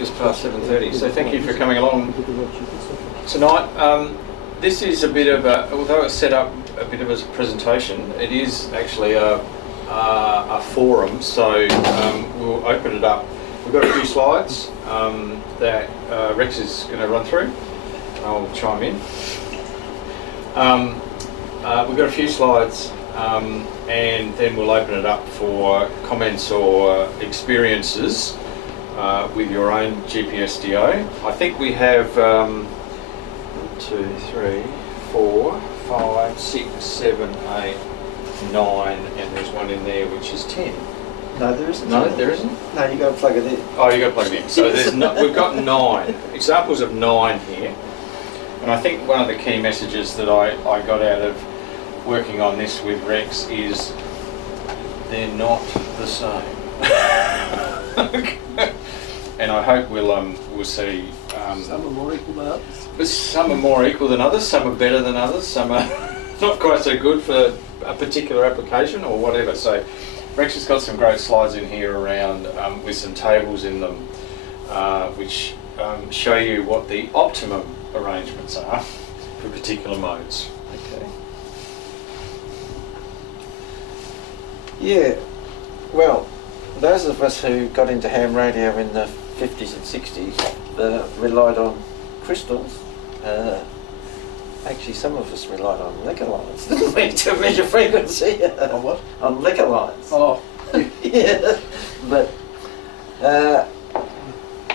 Just past 7:30, so thank you for coming along tonight. This is a bit of a, although it's set up a bit of as a presentation, it is actually a forum, so we'll open it up. We've got a few slides that Rex is going to run through. I'll chime in. We've got a few slides and then we'll open it up for comments or experiences with your own GPS DO. I think we have 1, 2, 3, 4, 5, 6, 7, 8, 9, and there's one in there which is 10. No, there isn't. No, there isn't? No, you got to plug it in. Oh, you got to plug it in. So there's we've got 9 examples of 9 here, and I think one of the key messages that I got out of working on this with Rex is they're not the same. And I hope we'll see. Some are more equal than others. But some are more equal than others. Some are better than others. Some are not quite so good for a particular application or whatever. So Rex has got some great slides in here around with some tables in them, which show you what the optimum arrangements are for particular modes. Okay. Yeah, well, those of us who got into ham radio in the 50s and 60s relied on crystals. Actually, some of us relied on liquor lines, didn't we, to measure frequency? On what? On liquor lines. Oh. Yeah, but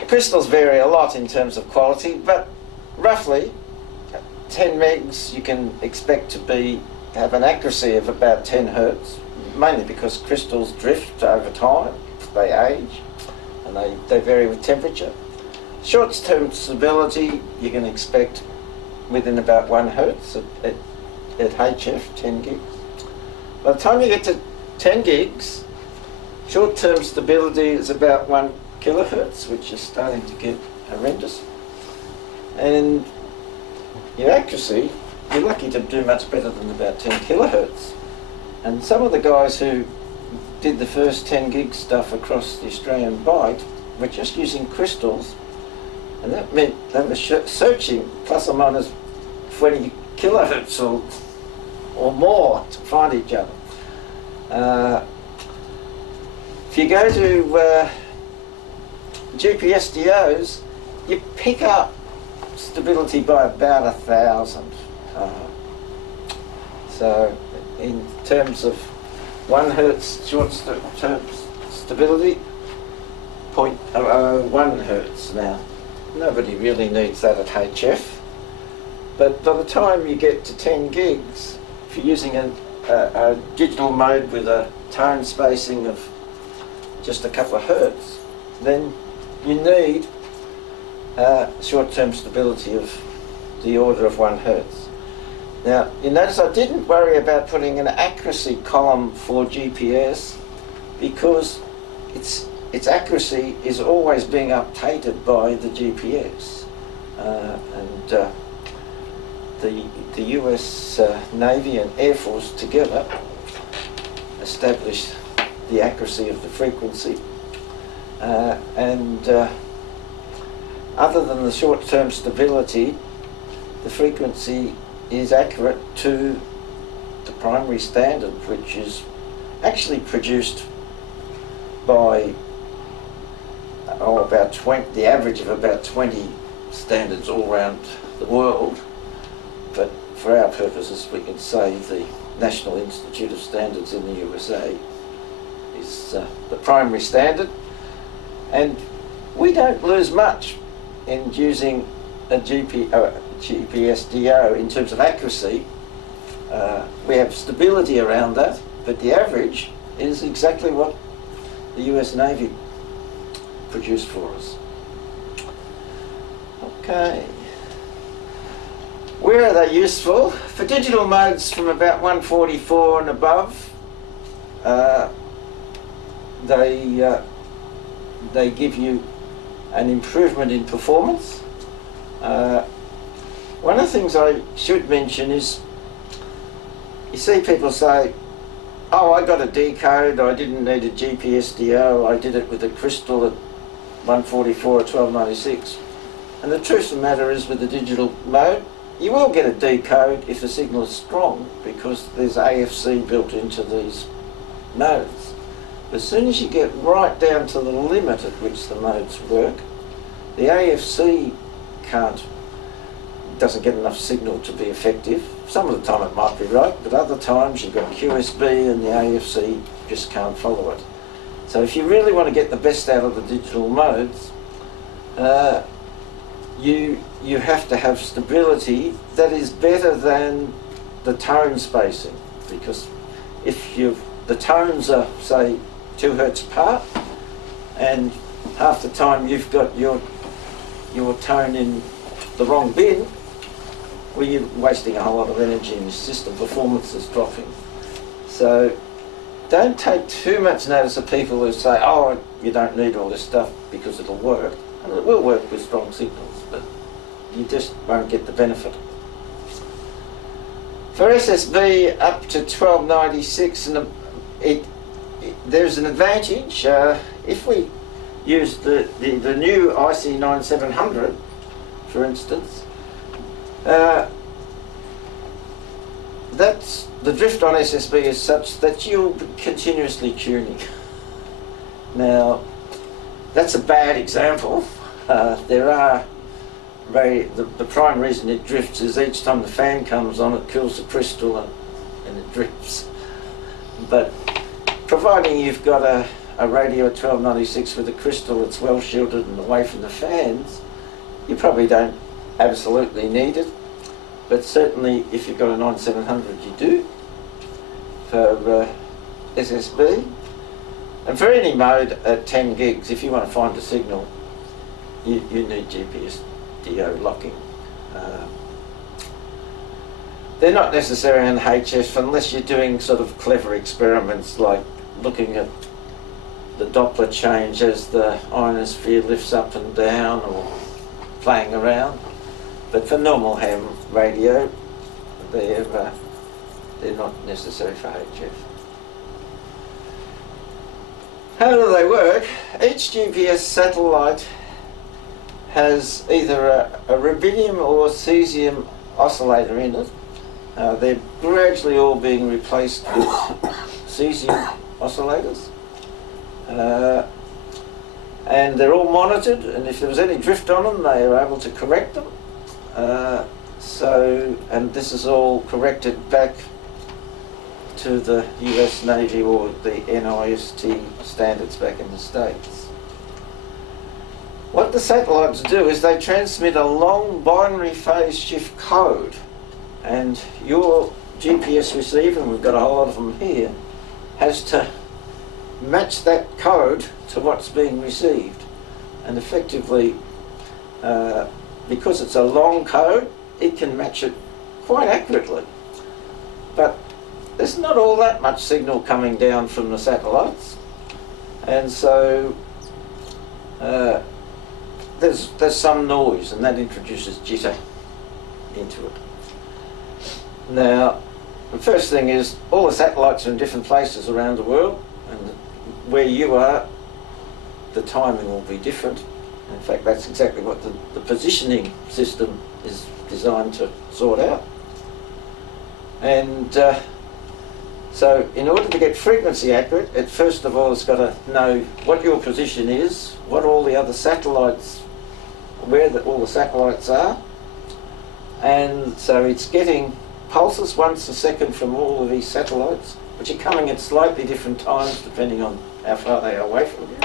crystals vary a lot in terms of quality, but roughly 10 megs you can expect to have an accuracy of about 10 hertz, mainly because crystals drift over time, they age, and they vary with temperature. Short-term stability you can expect within about 1 hertz at HF, 10 gigs. By the time you get to 10 gigs, short-term stability is about 1 kilohertz, which is starting to get horrendous. And your accuracy, you're lucky to do much better than about 10 kilohertz. And some of the guys who did the first 10 gig stuff across the Australian Bight were just using crystals, and that meant they were searching plus or minus 20 kilohertz or more to find each other. If you go to GPS DOs, you pick up stability by about 1,000. So in terms of 1 hertz short-term stability, 0.01 hertz now. Nobody really needs that at HF, but by the time you get to 10 gigs, if you're using a digital mode with a tone spacing of just a couple of hertz, then you need short-term stability of the order of 1 hertz. Now, you notice I didn't worry about putting an accuracy column for GPS because its accuracy is always being updated by the GPS. And the US Navy and Air Force together established the accuracy of the frequency. And other than the short-term stability, the frequency is accurate to the primary standard, which is actually produced by about 20, the average of about 20 standards all around the world. But for our purposes, we can say the National Institute of Standards in the USA is the primary standard, and we don't lose much in using a GPS DO in terms of accuracy. We have stability around that, but the average is exactly what the US Navy produced for us. Okay. Where are they useful? For digital modes from about 144 and above, they give you an improvement in performance. One of the things I should mention is, you see people say, oh, I got a decode, I didn't need a GPS DO, I did it with a crystal at 144 or 1296. And the truth of the matter is, with the digital mode, you will get a decode if the signal is strong, because there's AFC built into these modes. But as soon as you get right down to the limit at which the modes work, the AFC doesn't get enough signal to be effective. Some of the time it might be right, but other times you've got QSB and the AFC just can't follow it. So if you really want to get the best out of the digital modes, you have to have stability that is better than the tone spacing, because if the tones are, say, 2 hertz apart, and half the time you've got your tone in the wrong bin, well, you're wasting a whole lot of energy in your system. Performance is dropping. So don't take too much notice of people who say, oh, you don't need all this stuff because it'll work. And it will work with strong signals, but you just won't get the benefit. For SSB up to 1296, and there's an advantage. If we use the new IC9700, for instance, that's the drift on SSB is such that you'll be continuously tuning. Now, that's a bad example. The prime reason it drifts is each time the fan comes on, it kills the crystal and it drifts. But providing you've got a radio at 1296 with a crystal that's well shielded and away from the fans, you probably don't absolutely need it. But certainly if you've got a 9700 you do for SSB. And for any mode at 10 gigs, if you want to find a signal, you need GPS DO locking. They're not necessary in HF unless you're doing sort of clever experiments like looking at the Doppler change as the ionosphere lifts up and down, or playing around. But for normal ham radio, they're not necessary for HF. How do they work? Each GPS satellite has either a rubidium or cesium oscillator in it. They're gradually all being replaced with cesium oscillators. And they're all monitored, and if there was any drift on them, they are able to correct them. And this is all corrected back to the US Navy or the NIST standards back in the States. What the satellites do is they transmit a long binary phase shift code, and your GPS receiver, and we've got a whole lot of them here, has to match that code to what's being received. And effectively, because it's a long code, it can match it quite accurately. But there's not all that much signal coming down from the satellites, and so there's some noise, and that introduces jitter into it. Now, the first thing is all the satellites are in different places around the world, and where you are, the timing will be different. In fact, that's exactly what the positioning system is designed to sort out. And so in order to get frequency accurate, it first of all has got to know what your position is, what all the other satellites, where all the satellites are. And so it's getting pulses once a second from all of these satellites, which are coming at slightly different times depending on how far they are away from you.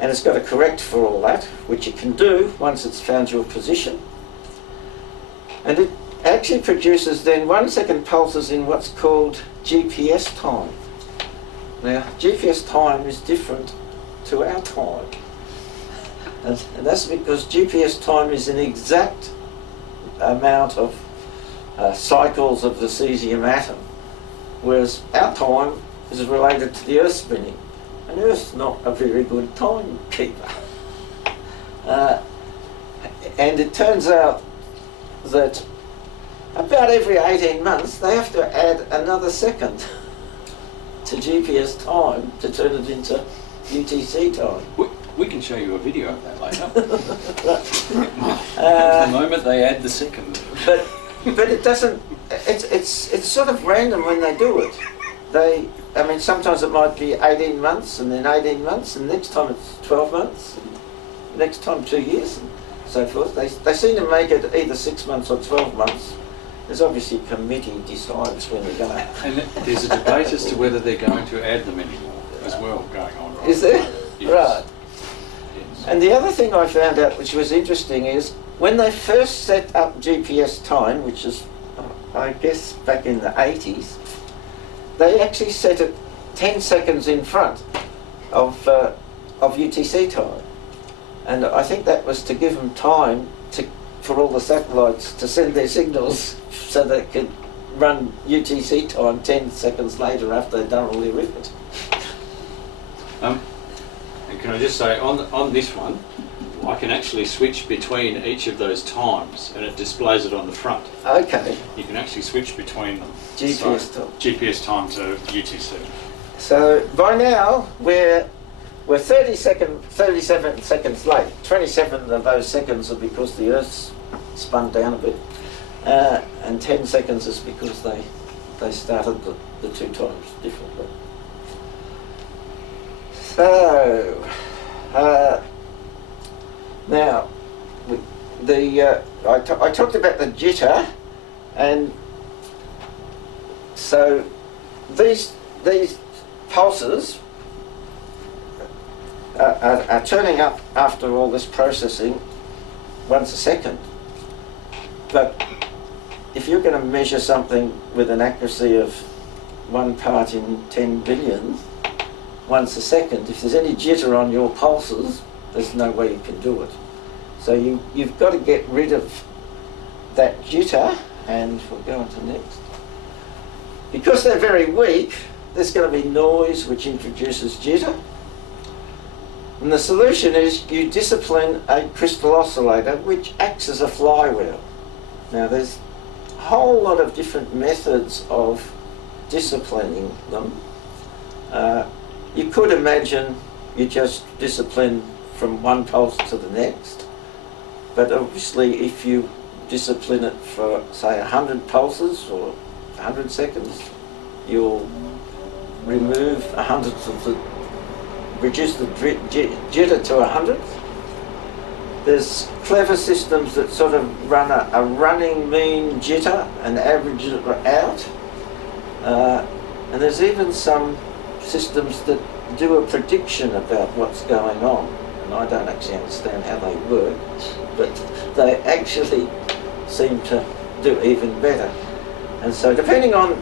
And it's got to correct for all that, which it can do once it's found your position. And it actually produces then 1 second pulses in what's called GPS time. Now, GPS time is different to our time. And that's because GPS time is an exact amount of cycles of the cesium atom, whereas our time is related to the Earth spinning. And Earth's not a very good timekeeper. And it turns out that about every 18 months they have to add another second to GPS time to turn it into UTC time. We can show you a video of that later. At the moment they add the second. But it doesn't. It's sort of random when they do it. I mean, sometimes it might be 18 months, and then 18 months, and next time it's 12 months, and next time 2 years, and so forth. They seem to make it either 6 months or 12 months. There's obviously a committee decides when they're going to. And there's a debate as to whether they're going to add them anymore as well going on. Right? Is there? Yes. Right. Yes. And the other thing I found out, which was interesting, is when they first set up GPS time, which is, I guess, back in the 80s, they actually set it 10 seconds in front of UTC time. And I think that was to give them time for all the satellites to send their signals so they could run UTC time 10 seconds later after they'd done all their arithmetic. And can I just say, on this one, I can actually switch between each of those times and it displays it on the front. Okay. You can actually switch between them. GPS time. GPS time to UTC. So by now we're 37 seconds late. 27 of those seconds are because the Earth's spun down a bit, and 10 seconds is because they started the two times differently. So now I talked about the jitter, and so these pulses are turning up after all this processing once a second. But if you're going to measure something with an accuracy of 1 part in 10 billion once a second, if there's any jitter on your pulses, there's no way you can do it. So you've got to get rid of that jitter, and we'll go on to next. Because they're very weak, there's going to be noise which introduces jitter. And the solution is you discipline a crystal oscillator which acts as a flywheel. Now there's a whole lot of different methods of disciplining them. You could imagine you just discipline from one pulse to the next, but obviously if you discipline it for say 100 pulses or 100 seconds, you'll remove 100th of the, reduce the jitter to 100th. There's clever systems that sort of run a running mean jitter and average it out. And there's even some systems that do a prediction about what's going on. And I don't actually understand how they work, but they actually seem to do even better. And so depending on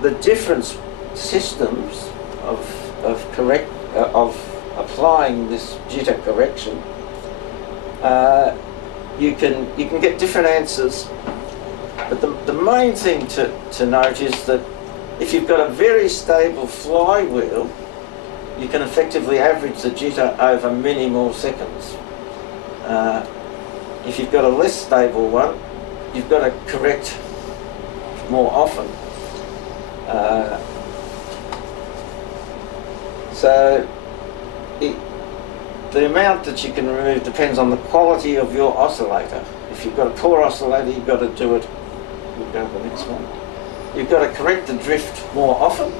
the different systems of applying this jitter correction, you can get different answers. But the main thing to note is that if you've got a very stable flywheel, you can effectively average the jitter over many more seconds. If you've got a less stable one, you've got to correct more often. So the amount that you can remove depends on the quality of your oscillator. If you've got a poor oscillator, you've got to do it. We'll go to the next one. You've got to correct the drift more often,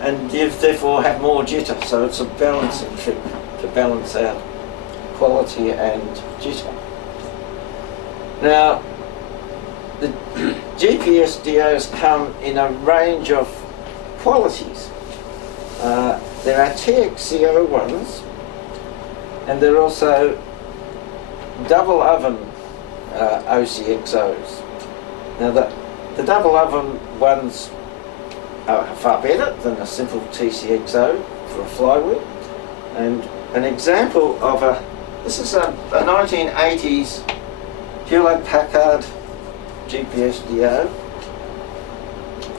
and you therefore have more jitter. So it's a balancing trick to balance out quality and jitter. Now, the GPS DOs come in a range of qualities. There are TCXO ones, and there are also double oven OCXOs. Now the double oven ones are far better than a simple TCXO for a flywheel. And an example of this is a 1980s Hewlett-Packard GPS DO.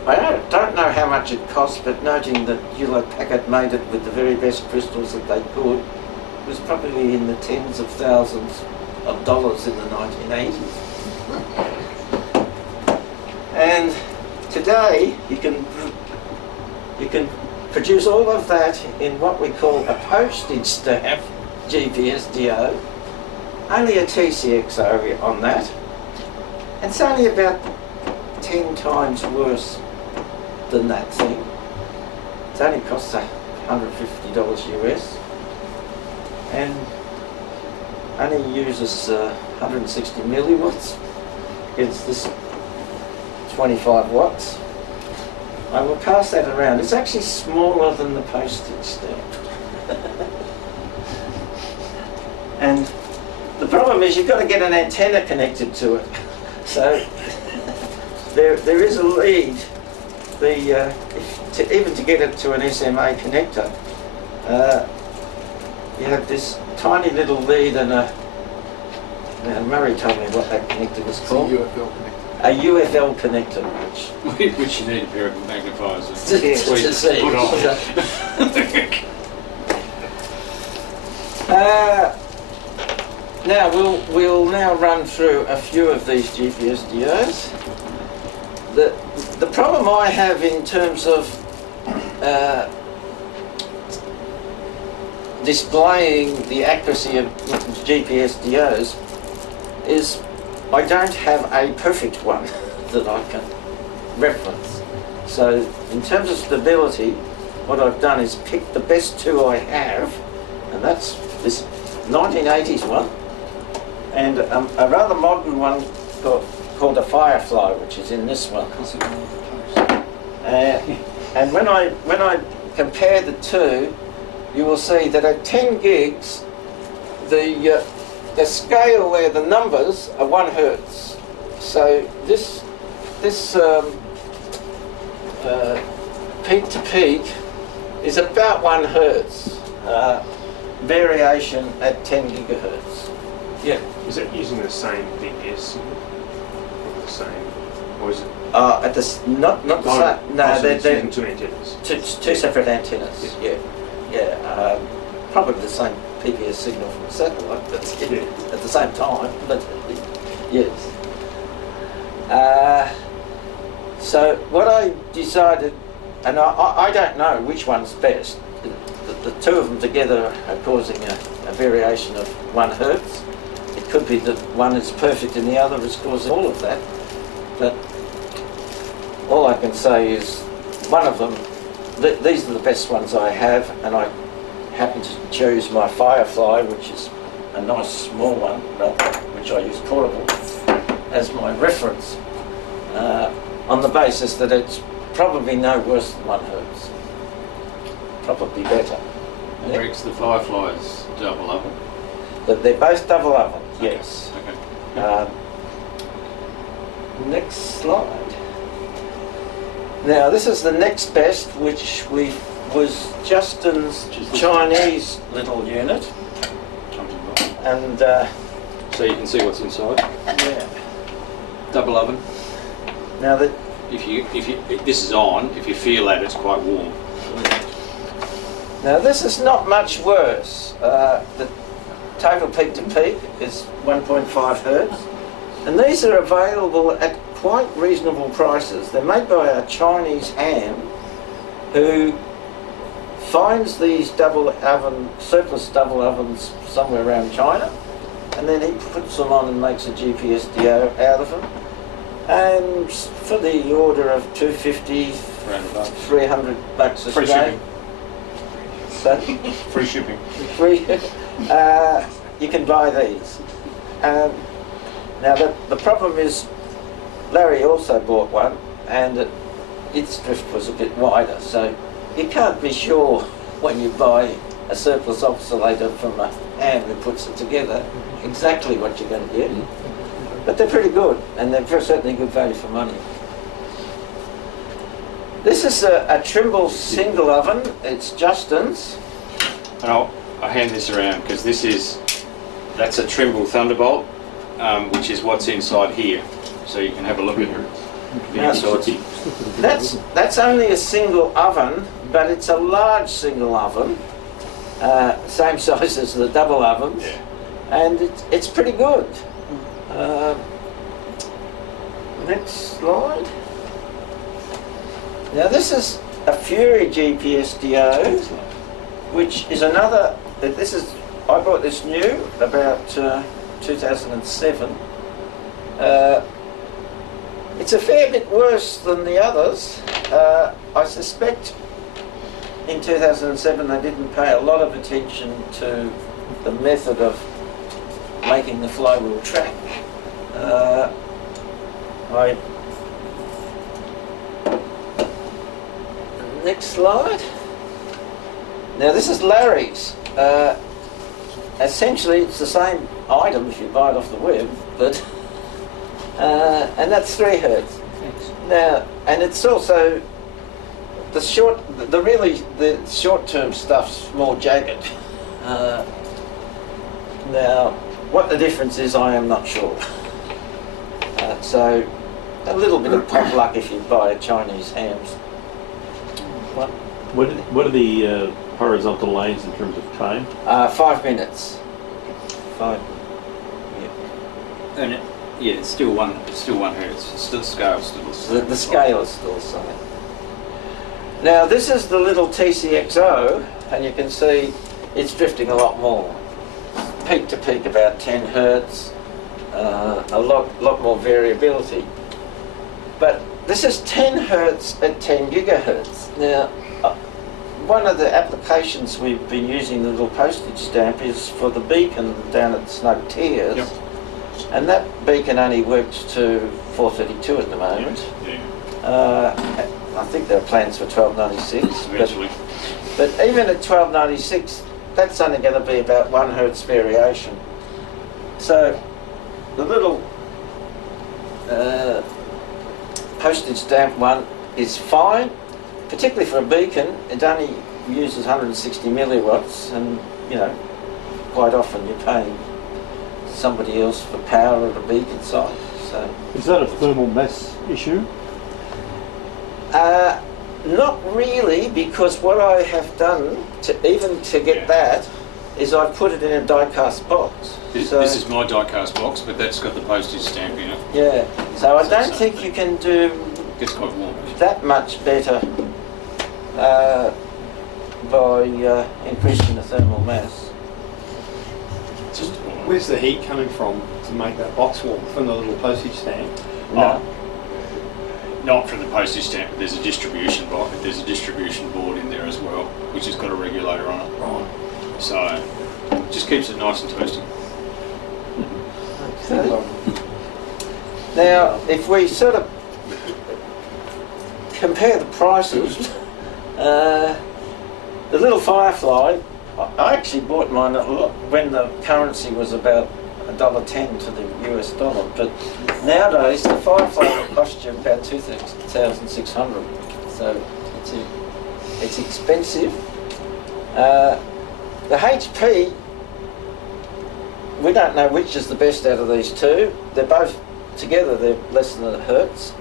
I don't know how much it cost, but noting that Hewlett-Packard made it with the very best crystals that they could, it was probably in the tens of thousands of dollars in the 1980s. And today you can produce all of that in what we call a postage stamp GPS DO. Only a TCXO on that. It's only about 10 times worse than that thing. It only costs $150 US and only uses 160 milliwatts against this 25 watts. I will pass that around. It's actually smaller than the postage stamp. And the problem is you've got to get an antenna connected to it. So there is a lead. Even to get it to an SMA connector, you have this tiny little lead and a. Now Murray told me what that connector was called. It's a UFL connector. A UFL connector, Which you need a pair of magnifiers to see. put on. Now we'll now run through a few of these GPS DOs. The problem I have in terms of displaying the accuracy of GPS DOs is I don't have a perfect one that I can reference. So in terms of stability, what I've done is pick the best two I have, and that's this 1980s one, and a rather modern one called a Firefly, which is in this one. And when I compare the two, you will see that at 10 gigs, the scale there, the numbers are 1 hertz. So this peak to peak is about 1 hertz variation at 10 gigahertz. Yeah. Is that using the same GPS signal? Or the same, or is it? At the not the same. No, they're using two antennas. two separate antennas. Yeah. Probably the same PPS signal from the satellite, but at the same time. But yes. So what I decided, and I don't know which one's best. The two of them together are causing a variation of 1 hertz. It could be that one is perfect and the other is causing all of that. But all I can say is one of them, these are the best ones I have, and I happen to choose my Firefly, which is a nice small one, which I use portable, as my reference, on the basis that it's probably no worse than 1 hertz. Probably better. Rex, the Fireflies double oven. But they're both double oven, yes. Okay. Next slide. Now this is the next best, which was Justin's Chinese little unit, and So you can see what's inside. yeah. Double oven. Now that If this is on, if you feel that, it's quite warm. Now this is not much worse. The total peak to peak is 1.5 hertz, and these are available at quite reasonable prices. They're made by a Chinese ham who finds these surplus double ovens somewhere around China, and then he puts them on and makes a GPS DO out of them. And for the order of $250, $300 Free Australian. But Free shipping. free, you can buy these. Now the problem is, Larry also bought one, and its drift was a bit wider, so you can't be sure when you buy a surplus oscillator from a ham who puts it together exactly what you're going to get. But they're pretty good, and they're certainly good value for money. This is a Trimble single oven. It's Justin's. And I'll hand this around because that's a Trimble Thunderbolt, which is what's inside here. So you can have a look at the inside. That's only a single oven, but it's a large single oven, same size as the double ovens, and it's pretty good. Next slide. Now this is a Fury GPS DO, which is another. This is I bought this new about 2007. It's a fair bit worse than the others. I suspect in 2007 they didn't pay a lot of attention to the method of making the flywheel track. Next slide. Now this is Larry's. Essentially it's the same item if you buy it off the web, but and that's 3 hertz. Now, and it's also the short-term stuff's more jagged. Now, what the difference is, I am not sure. So, a little bit of pop luck if you buy Chinese hams. What are the horizontal lines in terms of time? 5 minutes. 5. Yeah. And it's still 1 hertz. It's still scale, The scale is still the same. Now this is the little TCXO, and you can see it's drifting a lot more. Peak to peak about 10 hertz, a lot more variability. But this is 10 hertz at 10 gigahertz. Now, one of the applications we've been using the little postage stamp is for the beacon down at Snug Tiers. Yep. And that beacon only works to 432 at the moment. Yeah. I think there are plans for 1296. Eventually. But even at 1296, that's only going to be about 1 hertz variation. So the little postage stamp one is fine, particularly for a beacon. It only uses 160 milliwatts, and you know, quite often you're paying somebody else for power at a beacon site. So Is that a thermal mass issue? not really, because what I have done to get that is I've put it in a die-cast box. This is my die-cast box, but that's got the postage stamp in it. Yeah, so I So don't it's think something. you can do Gets quite warm. that much better by increasing the thermal mass. Just Where's the heat coming from to make that box warm? From the little postage stamp? No. Not from the postage stamp, but there's a distribution board. There's a distribution board in there as well, which has got a regulator on it. Right. So it just keeps it nice and toasty. Okay. Now, if we sort of compare the prices, the little Firefly, I actually bought mine when the currency was about $1.10 to the US dollar, but nowadays the Firefly will cost you about 2,600. So it's expensive. The HP, we don't know which is the best out of these two. They're both together, they're less than a hertz.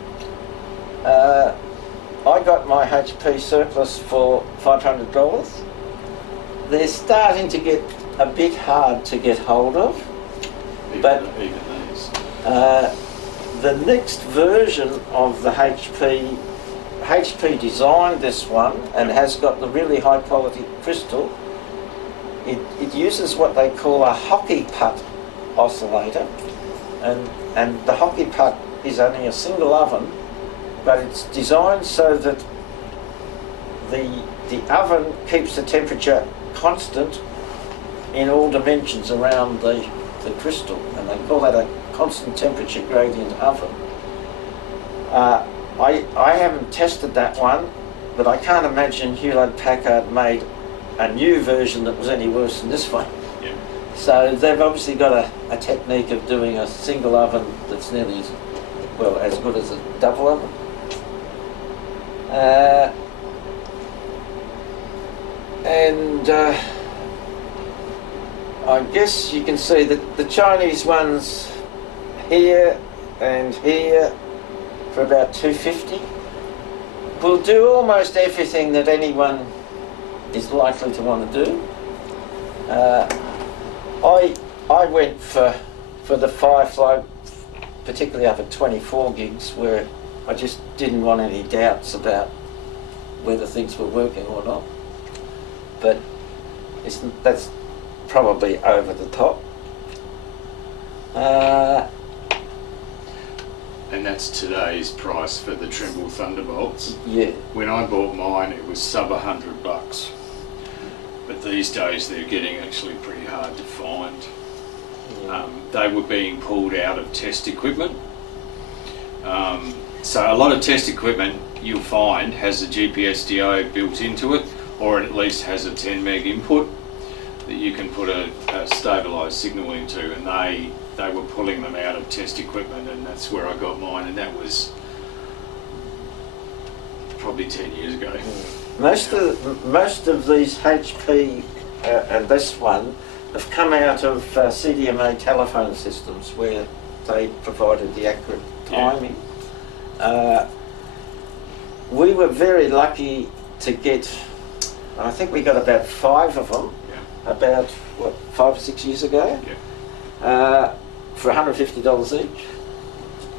I got my HP surplus for $500. They're starting to get a bit hard to get hold of. But even these. the next version of the HP designed this one and has got the really high quality crystal. It uses what they call a hockey putt oscillator, and the hockey putt is only a single oven, but it's designed so that the oven keeps the temperature constant in all dimensions around the crystal, and they call that a constant temperature gradient oven. I haven't tested that one, but I can't imagine Hewlett-Packard made a new version that was any worse than this one. Yeah. So they've obviously got a technique of doing a single oven that's nearly as good as a double oven. I guess you can see that the Chinese ones here and here for about $250 will do almost everything that anyone is likely to want to do. I went for the Firefly, particularly up at 24 gigs, where I just didn't want any doubts about whether things were working or not. But that's probably over the top. And that's today's price for the Trimble Thunderbolts. Yeah. When I bought mine, it was sub $100. But these days, they're getting actually pretty hard to find. They were being pulled out of test equipment. So a lot of test equipment you'll find has a GPS DO built into it, or it at least has a 10 meg input that you can put a stabilised signal into, and they were pulling them out of test equipment, and that's where I got mine, and that was probably 10 years ago. Most of these HP and this one have come out of CDMA telephone systems where they provided the accurate timing. We were very lucky to get, I think we got about 5 of them, about 5 or 6 years ago, for $150 each,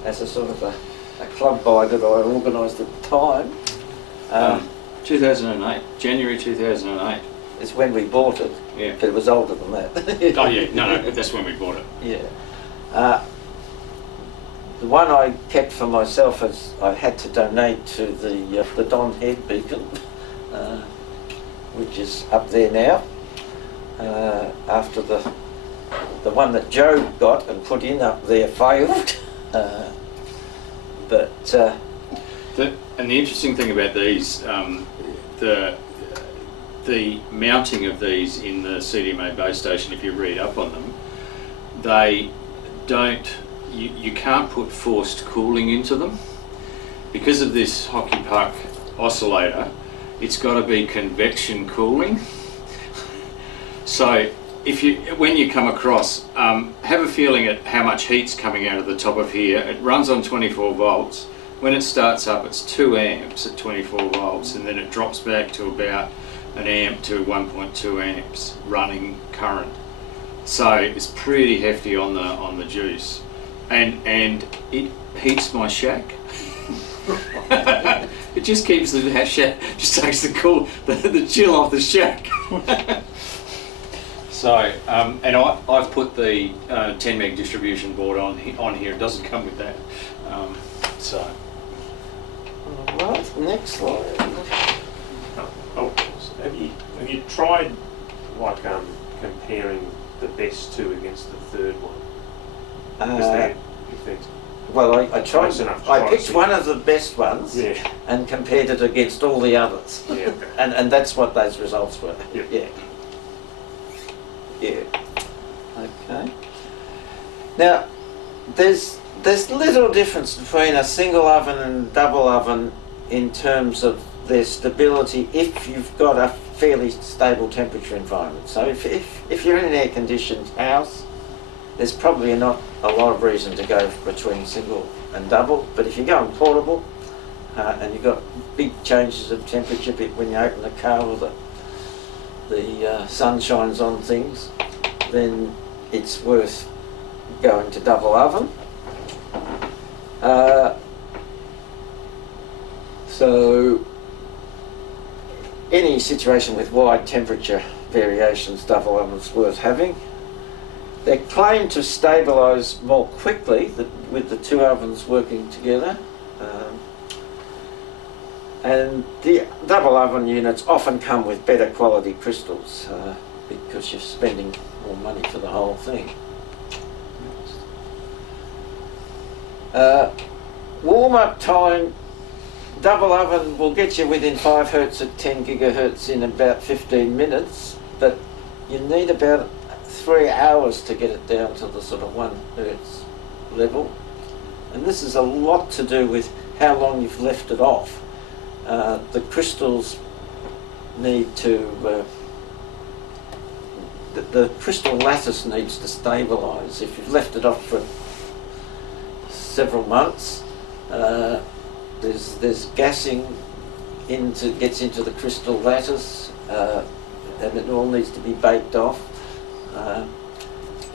as a sort of a club buy that I organised at the time. 2008, January 2008. Is when we bought it. Yeah. But it was older than that. Oh yeah, no, that's when we bought it. Yeah. The one I kept for myself is I had to donate to the Don Head beacon, which is up there now. After the one that Joe got and put in up there failed. And the interesting thing about these, the mounting of these in the CDMA base station, if you read up on them, they don't, you can't put forced cooling into them. Because of this hockey puck oscillator, it's got to be convection cooling. So when you come across, have a feeling at how much heat's coming out of the top of here. It runs on 24 volts. When it starts up, it's 2 amps at 24 volts, and then it drops back to about an amp to 1.2 amps running current. So it's pretty hefty on the juice, and it heats my shack. It just keeps the shack, just takes the chill off the shack. So, and I've put the 10 meg distribution board on here. It doesn't come with that. So. Right, next slide. Oh, have you tried like comparing the best two against the third one? Well, I tried. Close enough to I try picked to one of the best ones and compared it against all the others. Yeah, okay. and that's what those results were. Yep. Yeah. Okay. Now, there's little difference between a single oven and double oven in terms of their stability if you've got a fairly stable temperature environment. So if you're in an air-conditioned house, there's probably not a lot of reason to go between single and double. But if you're going portable and you've got big changes of temperature when you open the car or the sun shines on things, then it's worth going to double oven. So any situation with wide temperature variations, double oven's worth having. They're claimed to stabilise more quickly with the two ovens working together. And the double oven units often come with better quality crystals because you're spending more money for the whole thing. Warm-up time, double oven will get you within 5 hertz at 10 gigahertz in about 15 minutes, but you need about 3 hours to get it down to the sort of 1 hertz level. And this is a lot to do with how long you've left it off. The crystals need to, the crystal lattice needs to stabilise. If you've left it off for several months, there's gassing gets into the crystal lattice, and it all needs to be baked off.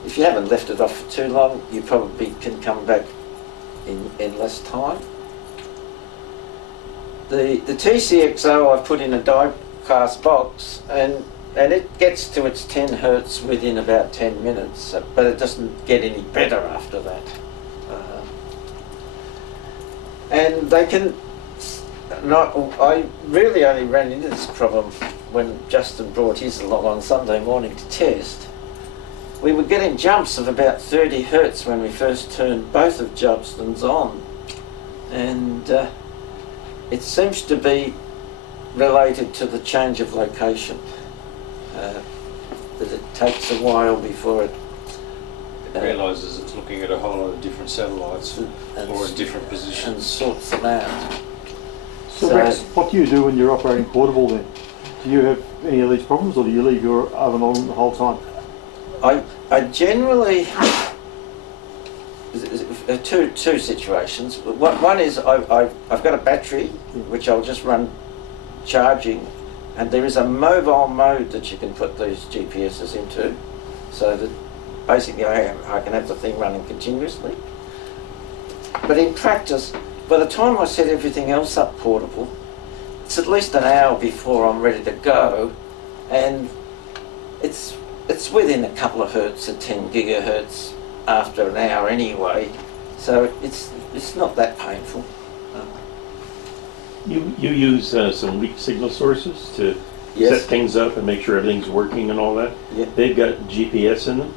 If you haven't left it off for too long, you probably can come back in less time. The TCXO I've put in a die cast box, and it gets to its 10 hertz within about 10 minutes, but it doesn't get any better after that. And they can not. I really only ran into this problem when Justin brought his along on Sunday morning to test. We were getting jumps of about 30 hertz when we first turned both of Justin's on, and it seems to be related to the change of location. That it takes a while before it Realises it's looking at a whole lot of different satellites or in different and positions. sorts them out. So Rex, what do you do when you're operating portable then? Do you have any of these problems, or do you leave your oven on the whole time? I generally two situations. One is I've got a battery which I'll just run charging, and there is a mobile mode that you can put these GPSs into, so that basically I can have the thing running continuously. But in practice, by the time I set everything else up portable, it's at least an hour before I'm ready to go, and it's within a couple of hertz at 10 gigahertz after an hour anyway, so it's not that painful. You use some weak signal sources to Yes. set things up and make sure everything's working and all that? Yeah. They've got GPS in them?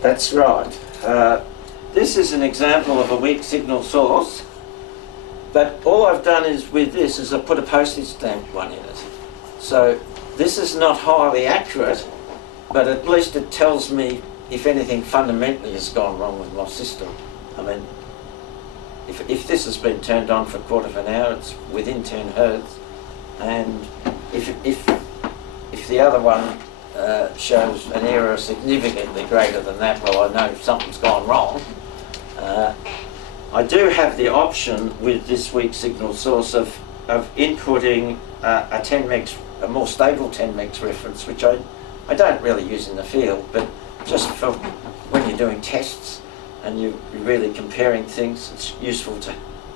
That's right. This is an example of a weak signal source, but all I've done is with this is I've put a postage stamp one in it. So this is not highly accurate, but at least it tells me if anything fundamentally has gone wrong with my system. I mean, if this has been turned on for a quarter of an hour, it's within 10 hertz, and if the other one shows an error significantly greater than that, well, I know something's gone wrong. I do have the option with this weak signal source of inputting a 10 megs, a more stable 10 megs reference, which I don't really use in the field, but just for when you're doing tests and you're really comparing things, it's useful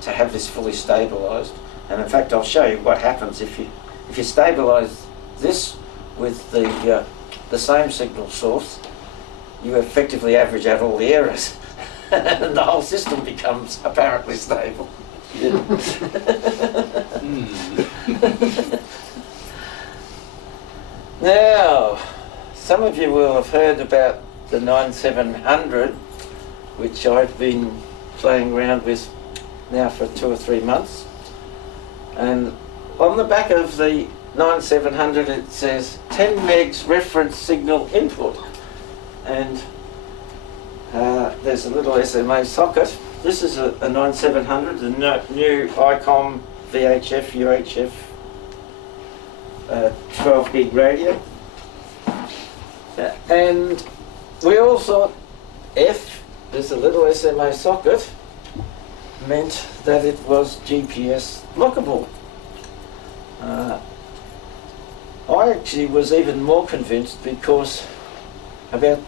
to have this fully stabilised. And in fact, I'll show you what happens if you stabilise this with the same signal source. You effectively average out all the errors, and the whole system becomes apparently stable. Now, some of you will have heard about the 9700, which I've been playing around with now for 2 or 3 months. And on the back of the 9700 it says 10 megs reference signal input. And there's a little SMA socket. This is a 9700, the new ICOM VHF UHF 12 gig radio. And we all thought there's a little SMA socket, meant that it was GPS lockable. I actually was even more convinced because about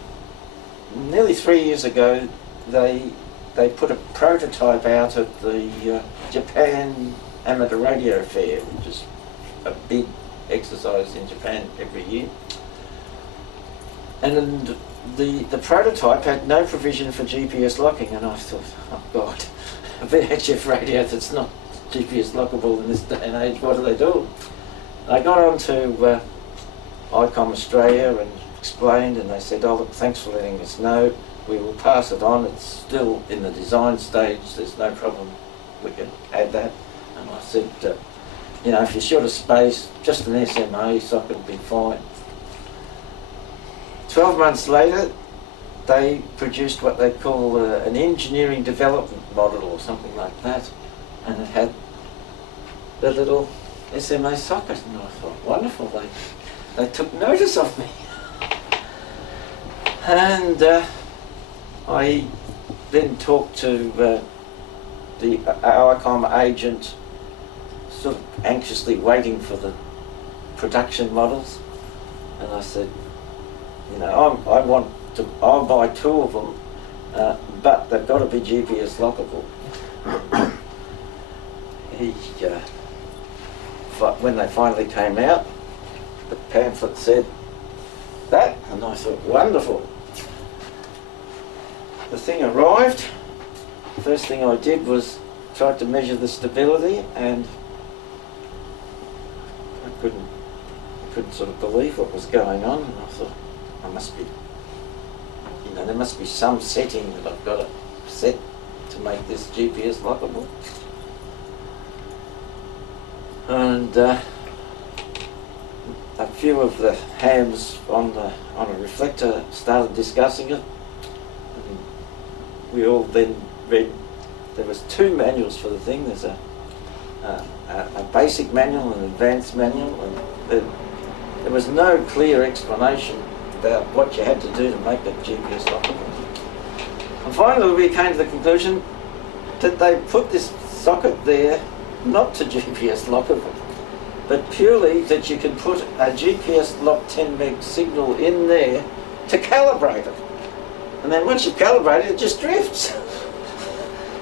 nearly 3 years ago they put a prototype out at the Japan Amateur Radio Fair, which is a big exercise in Japan every year. And the prototype had no provision for GPS locking, and I thought, oh God, a VHF radio that's not GPS lockable in this day and age, what do they do? I got on to ICOM Australia and explained, and they said, oh look, thanks for letting us know, we will pass it on, it's still in the design stage, there's no problem, we can add that. And I said, you know, if you're short of space, just an SMA socket would be fine. 12 months later, they produced what they call an engineering development model or something like that, and it had the little SMA socket, and I thought, wonderful, they took notice of me. And I then talked to the ICOM agent, sort of anxiously waiting for the production models, and I said, you know, I'll buy 2 of them, but they've got to be GPS lockable. when they finally came out, the pamphlet said that, and I thought, wonderful. The thing arrived. First thing I did was tried to measure the stability, and I couldn't sort of believe what was going on, and I thought, I must be, there must be some setting that I've got to set to make this GPS lockable. And a few of the hams on a reflector started discussing it, and we all then read. There was 2 manuals for the thing. There's a basic manual and an advanced manual, and there was no clear explanation about what you had to do to make that GPS lockable. And finally we came to the conclusion that they put this socket there not to GPS lockable, but purely that you can put a GPS lock 10 meg signal in there to calibrate it. And then once you calibrate it, it just drifts.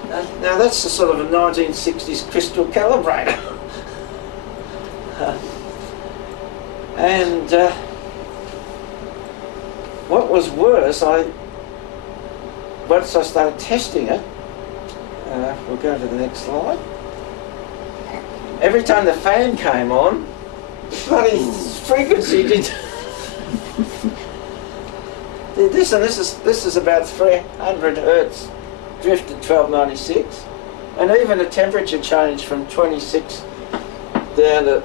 Now that's the sort of a 1960s crystal calibrator. And what was worse, once I started testing it, we'll go to the next slide. Every time the fan came on, the bloody frequency did this, and this is about 300 hertz drift at 1296, and even a temperature change from 26 down to,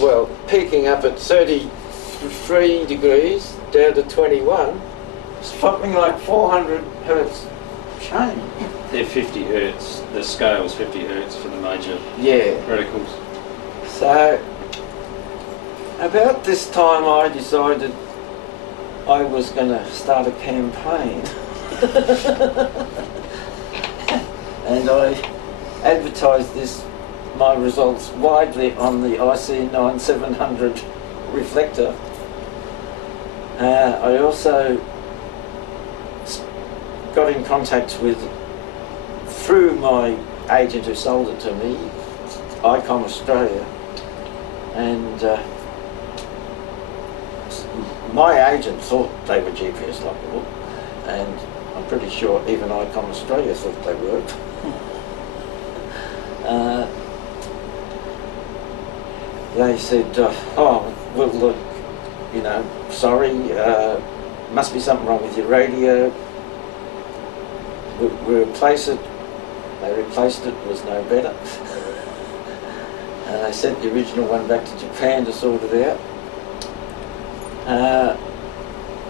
well, peaking up at 33 degrees down to 21, something like 400 hertz change. They're 50 hertz. The scale's 50 hertz for the major reticles. So about this time I decided I was going to start a campaign. And I advertised my results widely on the IC9700 reflector. I also got in contact through my agent who sold it to me, ICOM Australia, and my agent thought they were GPS lockable, and I'm pretty sure even ICOM Australia thought they were. They said, oh, well, look, sorry, must be something wrong with your radio. We'll replace it. They replaced it, was no better. And they sent the original one back to Japan to sort it out.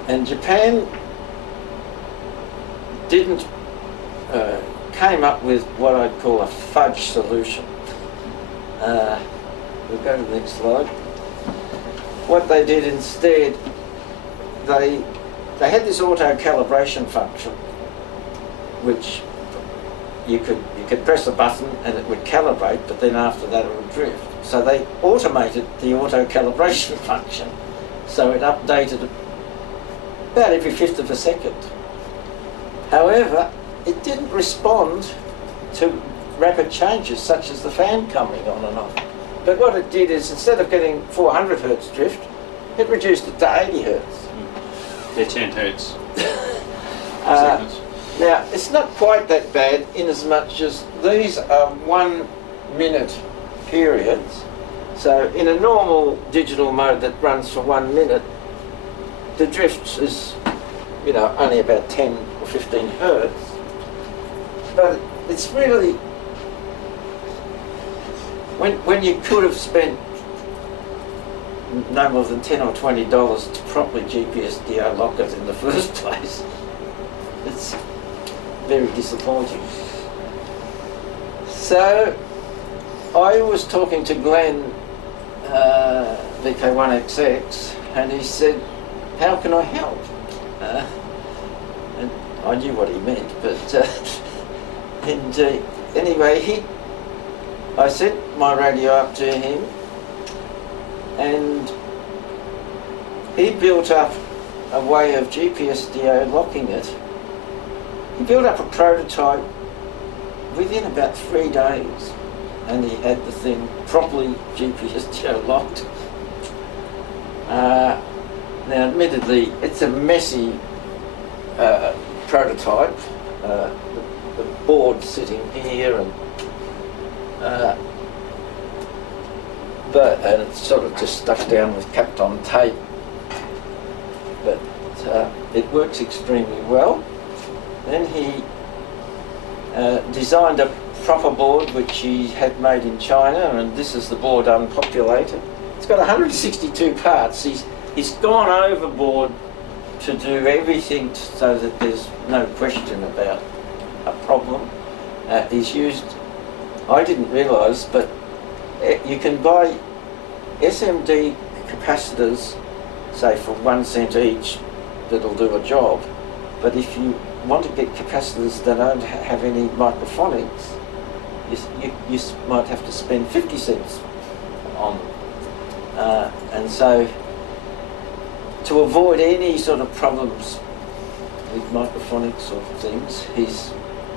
And Japan came up with what I'd call a fudge solution. We'll go to the next slide. What they did instead, they had this auto calibration function, which you could press a button and it would calibrate, but then after that it would drift. So they automated the auto calibration function, so it updated about every 1/5 of a second. However, it didn't respond to rapid changes such as the fan coming on and off. But what it did is, instead of getting 400 hertz drift, it reduced it to 80 hertz. They're 10 hertz. Now, it's not quite that bad in as much as these are 1 minute periods. So in a normal digital mode that runs for 1 minute, the drift is, only about 10 or 15 hertz. But it's really, when you could have spent no more than $10 or $20 to properly GPS DO lock it in the first place, it's very disappointing. So I was talking to Glenn, VK1XX, and he said, how can I help? And I knew what he meant, but anyway, I set my radio up to him, and he built up a way of GPS DO locking it. He built up a prototype within about 3 days, and he had the thing properly GPS geo-locked. Now, admittedly, it's a messy prototype. The board sitting here, and it's sort of just stuck down with capped-on tape. But it works extremely well. Then he designed a proper board which he had made in China, and this is the board unpopulated. It's got 162 parts. He's gone overboard to do everything so that there's no question about a problem. He's used, I didn't realise, but you can buy SMD capacitors, say for 1 cent each, that'll do a job. But if you want to get capacitors that don't have any microphonics, you might have to spend 50 cents on them. And so, to avoid any sort of problems with microphonics or things, he's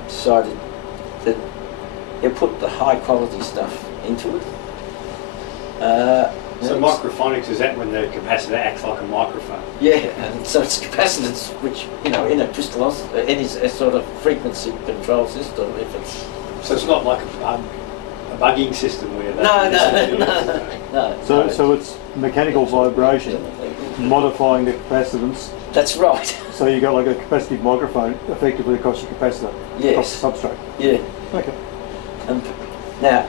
decided that he'll put the high quality stuff into it. So microphonics, is that when the capacitor acts like a microphone? Yeah, and so it's capacitance which, in a crystal oscillator, any sort of frequency control system, if it's... So it's not like a bugging system where No. So it's mechanical vibration modifying the capacitance. That's right. So you got like a capacitive microphone effectively across your capacitor, Yes. across the substrate. Yeah. Okay. Now,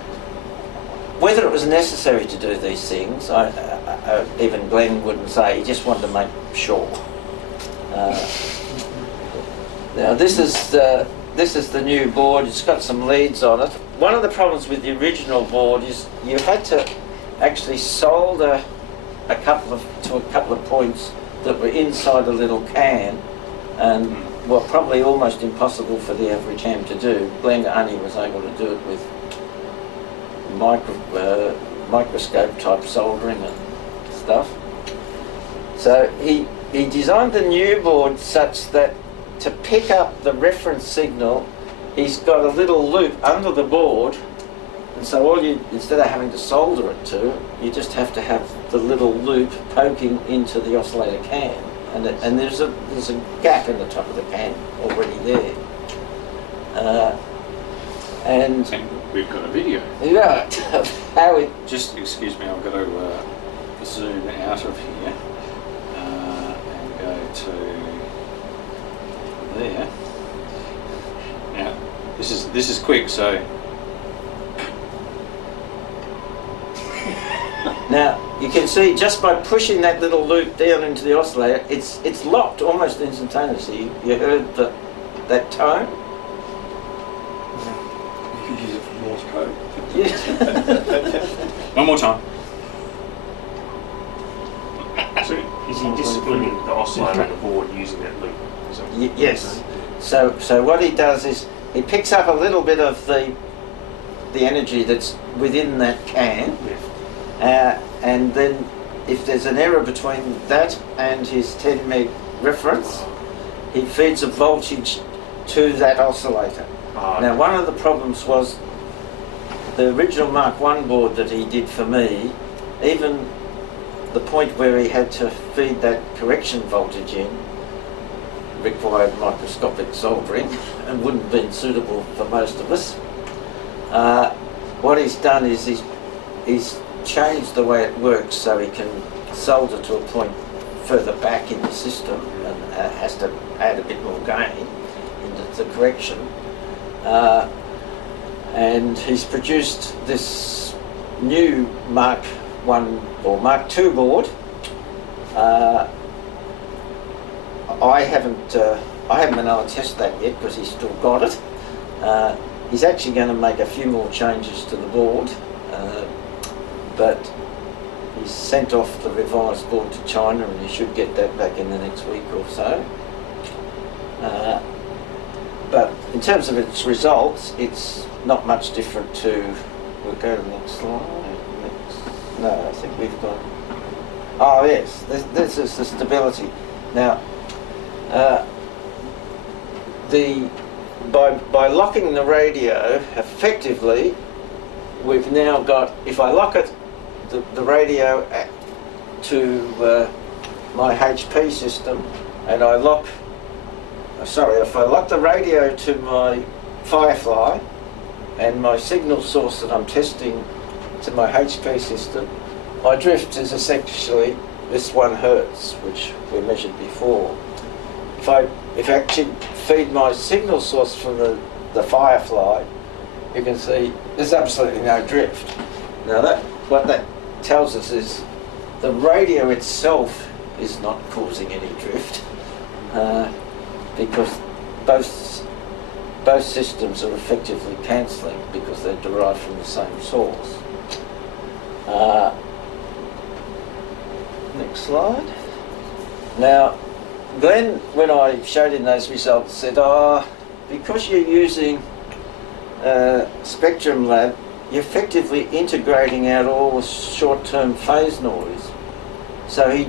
whether it was necessary to do these things, even Glenn wouldn't say. He just wanted to make sure. Now this is the new board. It's got some leads on it. One of the problems with the original board is you had to actually solder a couple of points that were inside a little can, and were probably almost impossible for the average ham to do. Glenn only was able to do it with microscope type soldering and stuff. So he designed the new board such that to pick up the reference signal, he's got a little loop under the board, and so instead of having to solder it to, you just have to have the little loop poking into the oscillator can, and there's a gap in the top of the can already there. And we've got a video. Yeah, how it... Just excuse me, I've got to zoom out of here and go to there. Now, this is quick, so Now you can see just by pushing that little loop down into the oscillator, it's locked almost instantaneously. You heard that tone? You could use it for Morse code. Yeah. one more time. So is he disciplining the oscillator board using that loop? Is that Yes. So what he does is he picks up a little bit of the energy that's within that can, and then if there's an error between that and his 10 meg reference, he feeds a voltage to that oscillator. Now, one of the problems was the original Mark I board that he did for me, even the point where he had to feed that correction voltage in required microscopic soldering and wouldn't have been suitable for most of us. What he's done is he's changed the way it works so he can solder to a point further back in the system and has to add a bit more gain into the correction. And he's produced this new Mark I or Mark II board. I haven't been able to test that yet because he's still got it. He's actually going to make a few more changes to the board, but he's sent off the revised board to China and he should get that back in the next week or so. But in terms of its results, it's not much different to... We'll go to the next slide. No, I think we've got... Oh yes, this is the stability. Now, by locking the radio, effectively, we've now got, if I lock it, the radio to my HP system, and I lock, if I lock the radio to my Firefly and my signal source that I'm testing to my HP system, my drift is essentially this 1 Hertz, which we measured before. If I actually feed my signal source from the Firefly, you can see there's absolutely no drift. Now what that tells us is the radio itself is not causing any drift, because both systems are effectively cancelling because they're derived from the same source. Next slide. Now, Glenn, when I showed him those results, said, because you're using Spectrum Lab, you're effectively integrating out all the short-term phase noise. So he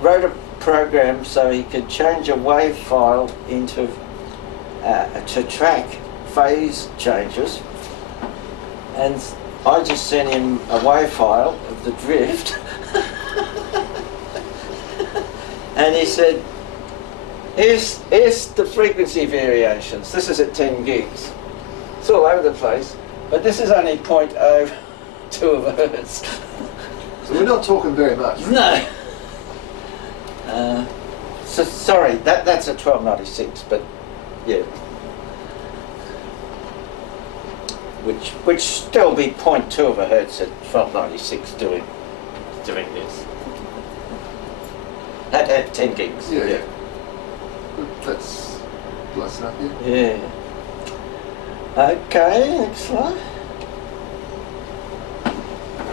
wrote a program so he could change a wave file into to track phase changes, and I just sent him a wave file of the drift and he said, here's the frequency variations. This is at 10 gigs. It's all over the place, but this is only 0.02 of a hertz. So we're not talking very much. No. So sorry, that's a 1296, but yeah. Which still be 0.2 of a hertz at 1296 doing this. At 10 gigs. Yeah. That's close enough, yeah. Yeah. Okay, next slide.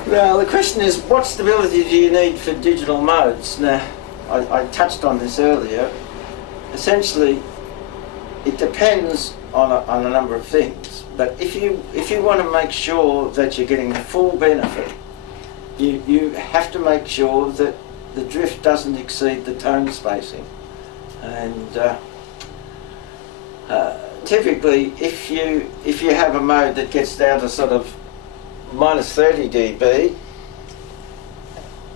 Well, the question is, what stability do you need for digital modes? Now, I touched on this earlier. Essentially, it depends on a number of things. But if you want to make sure that you're getting the full benefit, you have to make sure that the drift doesn't exceed the tone spacing. And typically, if you have a mode that gets down to sort of minus 30 dB,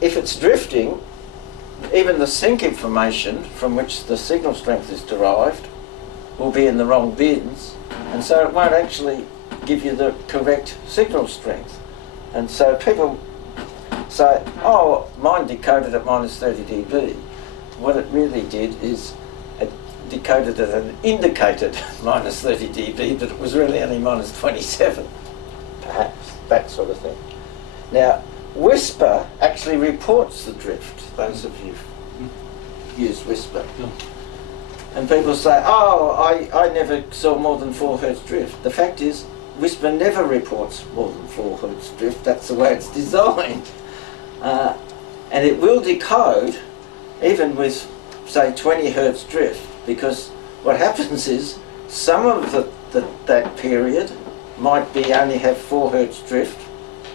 if it's drifting, even the sync information from which the signal strength is derived will be in the wrong bins, and so it won't actually give you the correct signal strength. And so people say, oh, mine decoded at minus 30 dB. What it really did is it decoded at an indicated minus 30 dB, but it was really only minus 27, perhaps, that sort of thing. Now, Whisper actually reports the drift, those of you who've used Whisper. And people say, oh, I never saw more than 4 Hertz drift. The fact is, Whisper never reports more than 4 Hertz drift. That's the way it's designed. And it will decode even with, say, 20 Hertz drift, because what happens is some of that period might be only have 4 Hertz drift,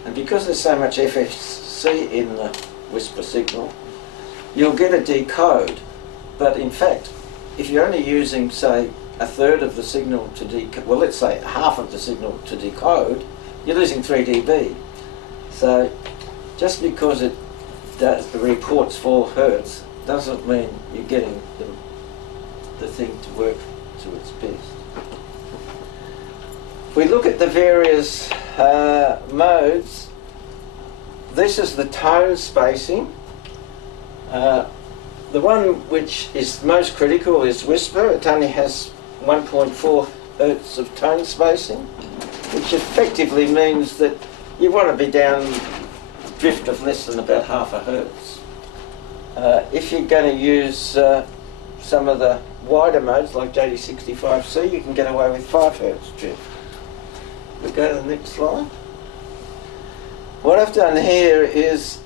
and because there's so much FFC in the Whisper signal, you'll get a decode. But in fact, if you're only using, say, a third of the signal to decode, well, let's say half of the signal to decode, you're losing 3 dB. So just because it reports 4 Hertz doesn't mean you're getting the thing to work to its best. If we look at the various modes, this is the tone spacing. The one which is most critical is Whisper. It only has 1.4 Hertz of tone spacing, which effectively means that you want to be down drift of less than about half a Hertz. If you're going to use some of the wider modes like JD65C, you can get away with 5 Hertz drift. We go to the next slide. What I've done here is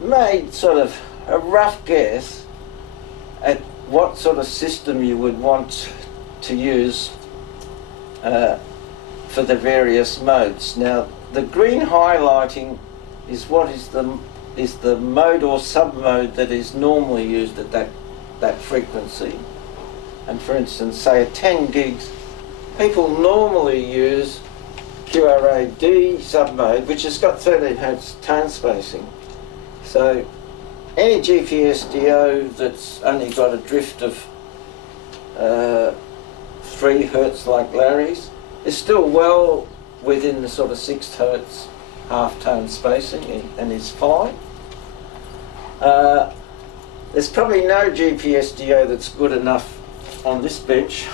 made sort of a rough guess at what sort of system you would want to use for the various modes. Now, the green highlighting is what is the mode or sub-mode that is normally used at that frequency. And for instance, say at 10 gigs, people normally use QRA-D submode, which has got 13 Hz tone spacing. So any GPS DO that's only got a drift of 3 Hz like Larry's is still well within the sort of 6 Hz half tone spacing and is fine. There's probably no GPS DO that's good enough on this bench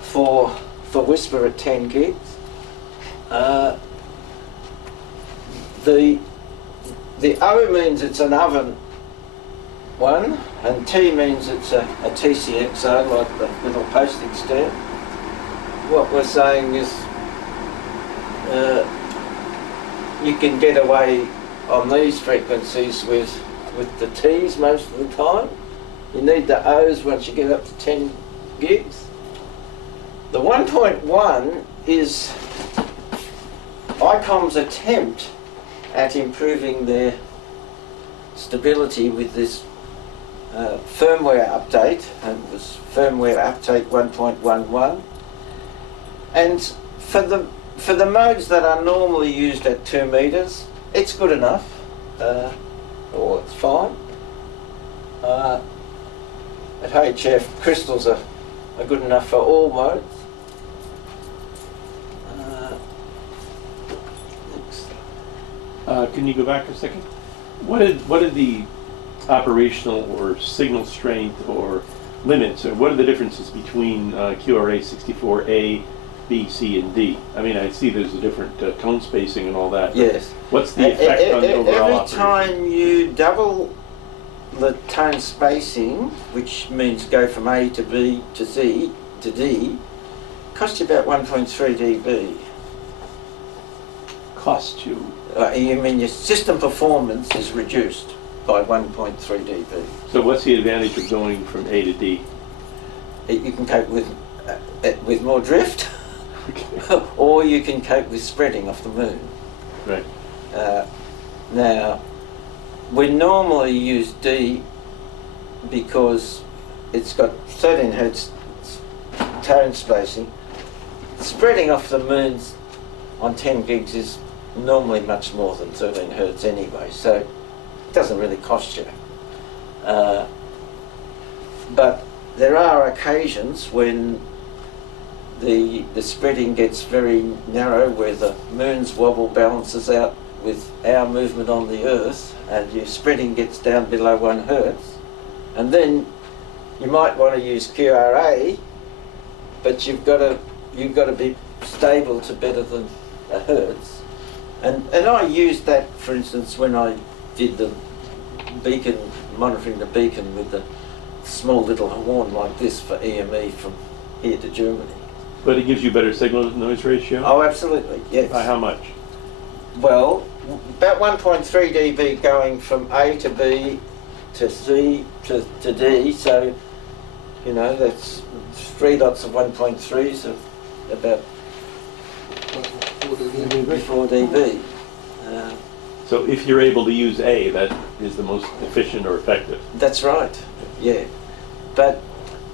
for whisper at 10 gigs. The O means it's an oven one, and T means it's a TCXO, like the little postage stamp. What we're saying is you can get away on these frequencies with the T's most of the time. You need the O's once you get up to 10 gigs. The 1.1 is ICOM's attempt at improving their stability with this firmware update, and it was firmware update 1.11. And for the modes that are normally used at 2 meters, it's good enough, or it's fine. At HF, crystals are good enough for all modes. Can you go back a second? What are the operational or signal strength or limits, or what are the differences between QRA 64A, B, C, and D? I mean, I see there's a different tone spacing and all that. Yes. What's the effect on the overall every operation? time you double the tone spacing, which means go from A to B to C to D, costs you about 1.3 dB. Cost you? You mean your system performance is reduced by 1.3 dB. So what's the advantage of going from A to D? You can cope with more drift, Okay. or you can cope with spreading off the moon. Right. Now, we normally use D because it's got 13 Hz tone spacing. Spreading off the moons on 10 gigs is normally much more than 13 Hz anyway, so it doesn't really cost you. But there are occasions when the spreading gets very narrow, where the moon's wobble balances out with our movement on the Earth, and your spreading gets down below 1 Hz, and then you might want to use QRA, but you've got to be stable to better than a Hertz. And I used that, for instance, when I did the beacon, monitoring the beacon with the small little horn like this for EME from here to Germany. But it gives you better signal to noise ratio? Oh, absolutely, yes. By how much? Well, about 1.3 dB going from A to B to C to D, so, you know, that's 3 dots of 1.3, so about 4 dB. So if you're able to use A, that is the most efficient or effective. That's right, yeah. But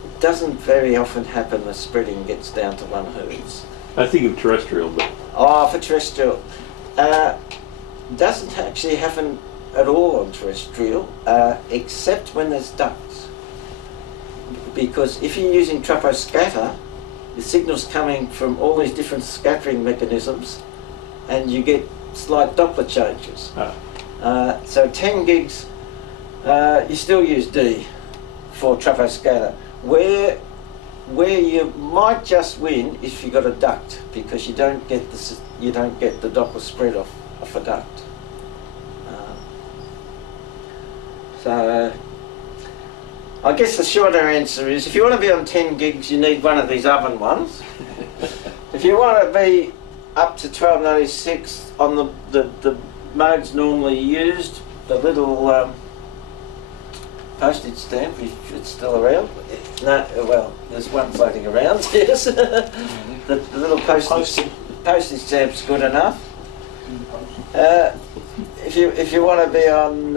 it doesn't very often happen the spreading gets down to 1 Hz. I think of terrestrial, but Oh, for terrestrial. Doesn't actually happen at all on terrestrial, except when there's ducts. Because if you're using troposcatter, the signal's coming from all these different scattering mechanisms, and you get slight Doppler changes. So 10 gigs, you still use D for troposcatter. Where you might just win if you got a duct, because you don't get the Doppler spread off a duct. So I guess the shorter answer is, if you want to be on 10 gigs, you need one of these oven ones. If you want to be up to 1296 on the modes normally used, the little postage stamp, if it's still around. No, well, there's one floating around, yes. The little postage stamp's good enough. If you want to be on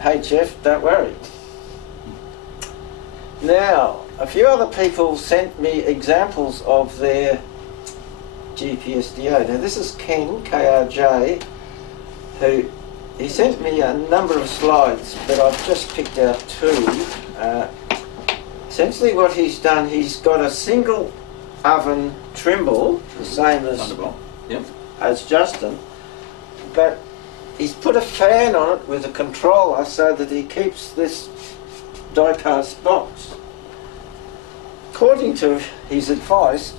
HF, don't worry. Now, a few other people sent me examples of their GPS DO. Now this is Ken, KRJ, who he sent me a number of slides, but I've just picked out two. Essentially what he's done, he's got a single oven Trimble, the same as, Thunderbolt. Yep. as Justin, but he's put a fan on it with a controller so that he keeps this die-cast box, according to his advice,